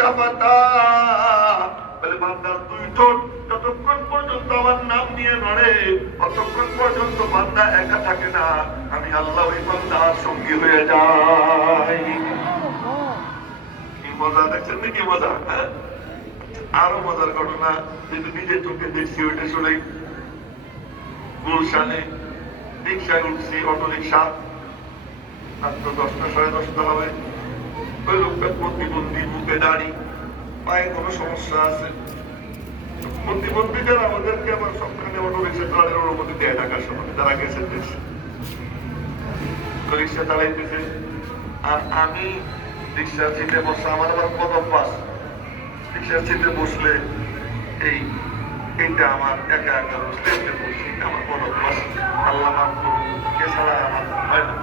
শাফাতা, বলে বান্দার দুই ঠোঁট যতক্ষণ পর্যন্ত আমার নাম নিয়ে নড়ে ততক্ষণ পর্যন্ত বান্দা একা থাকে না, আমি আল্লাহ ওই বান্দার সঙ্গী হয়ে যাই। কি মজা দেখছেন নাকি? মজা। হ্যাঁ, আরো মজার ঘটনা যেটা নিজের চোখে দেখছি ওইটা শুনে। গুলশানে রিক্সায় উঠছি, অটো রিক্সা, মাত্র 10টা 10:30 হবে। ওই লোকটা প্রতিবন্ধী, মুখে দাড়ি, পায়ে কোনো সমস্যা আছে। প্রতিবন্ধী যারা আমাদেরকে আবার সবখানে অটো রিক্সা চালানোর অনুমতি দেয় ঢাকার সময়, যারা গেছেন দেশে রিক্সা চালাইতেছে। আর আমি রিক্সার সিটে বসে, আমার আবার কত অভ্যাস, রিক্সার সিটে বসলে এইটা আমার একা একা বসলে আমার কত অভ্যাস। আল্লাহ মাফ করুন, কে ছাড়া আমার হয় না।